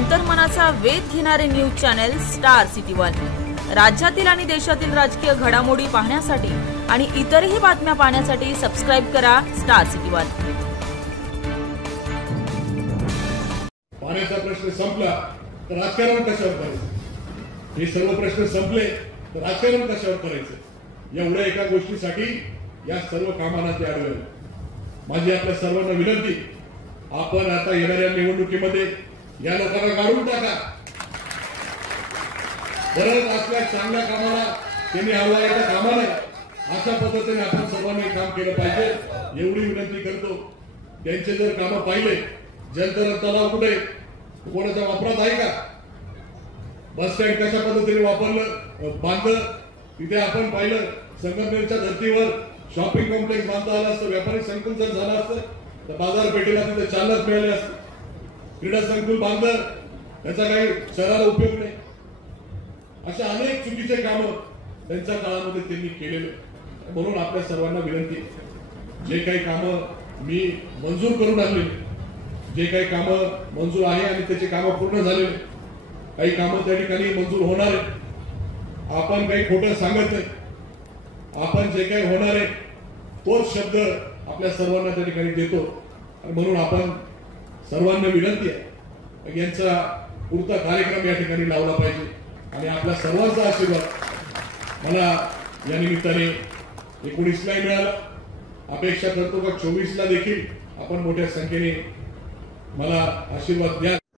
अंतर्मनाचा वेध घेणारे news channel star city one. राज्यातील आणि देशातील राजकीय घडामोडी पाहण्यासाठी आणि इतरही बातम्या पाहण्यासाठी सबस्क्राइब करा स्टार सिटी वन। पाण्याचा प्रश्न संपला तर राजकारण कशावर करायचं, हे सर्व प्रश्न संपले तर राजकारण कशावर करायचं, एवढ्या एका गोष्टीसाठी या सर्व कामांना ते अडवले। माझी आपल्या सर्वांना विनंती, आपण आता येणाऱ्या निवडणुकीमध्ये या लोकांना काढून टाका। गरज असल्या चांगल्या कामाला त्यांनी हरवायला कामा नाही, अशा पद्धतीने आपण सर्वांनी काम केलं पाहिजे एवढी विनंती करतो। त्यांचे जर कामं पाहिले, जलतरण तलाव कुठे कोणाच्या वापरात आहे का, बस स्टँड कशा पद्धतीने वापरलं बांधलं तिथे आपण पाहिलं, संगमनेरच्या धर्तीवर शॉपिंग कॉम्प्लेक्स बांधता आलं असतं, व्यापारी संकुल जर झालं असतं तर बाजारपेठेला तिथे चालनाच मिळाले असते, क्रीडा संकुल बांधलं त्याचा काही शहराला उपयोग नाही। अशा अनेक चुकीचे कामं त्यांच्या काळामध्ये त्यांनी केलेले। म्हणून आपल्या सर्वांना विनंती, जे काही कामं मी मंजूर करून आणले, जे काही कामं मंजूर आहे आणि त्याची कामं पूर्ण झालेले, काही कामं त्या ठिकाणी मंजूर होणार आहे, आपण काही खोटं सांगत नाही, आपण जे काही होणार आहे तोच शब्द आपल्या सर्वांना त्या ठिकाणी देतो। म्हणून आपण सर्वांना विनंती आहे यांचा पुरता कार्यक्रम या ठिकाणी लावला पाहिजे आणि आपल्या सर्वांचा आशीर्वाद मला या निमित्ताने 19ला मिळाला। अपेक्षा करतो का 24ला देखील आपण मोठ्या संख्येने मला आशीर्वाद द्या।